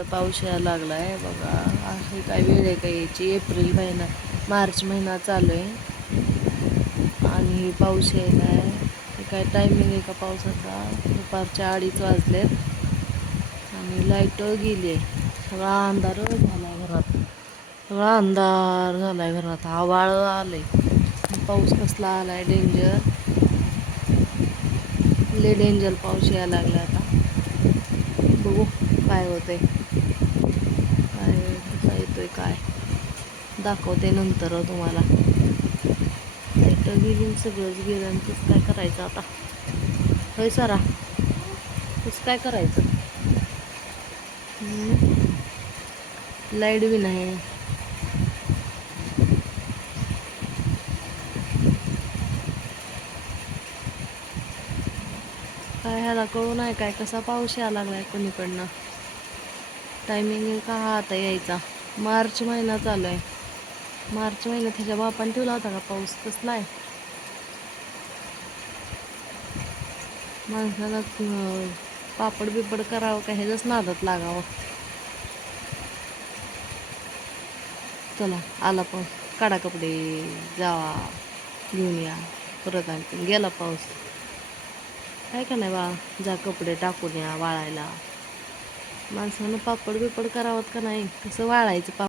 इकडं पाऊस यायला लागला आहे बघा. आहे काय वेळ आहे का याची? एप्रिल महिना, मार्च महिना चालू आहे आणि पाऊस यायला आहे. हे काय टायमिंग आहे का पावसाचा? दुपारच्या 2:30 वाजलेत आणि लाईट गेली आहे. सगळा अंधार झाला आहे घरात, सगळा अंधार झाला आहे घरात, आभाळ आलंय. पाऊस कसला आलाय, डेंजर, लय डेंजर पाऊस यायला लागला आता. बघू काय होतंय, काय कसा येतोय काय दाखवते नंतर तुम्हाला. लाईट गेली, सगळंच गेलं आणि तसं काय करायचं आता? होय सारा, तसं काय करायचं? लाईट बी नाही. काय ह्याला कळू नाही काय कसा पाऊस यायला लागलाय कोणीकडनं. टायमिंग का हा आता यायचा? मार्च महिना चालू आहे. मार्च महिन्यात ह्याच्या बापाने ठेवला होता का पाऊस? कसला आहे माणसाला. पापड बिपड करावं का ह्याच्याच नादात लागावं. चला आला पाऊस, काढा कपडे, जावा घेऊन या. परत आणखी गेला पाऊस. काय का नाही बा, जा कपडे टाकून या वाळायला. माणसानं पापड बिपड करावं का नाही? कसं वाळायचं पापड?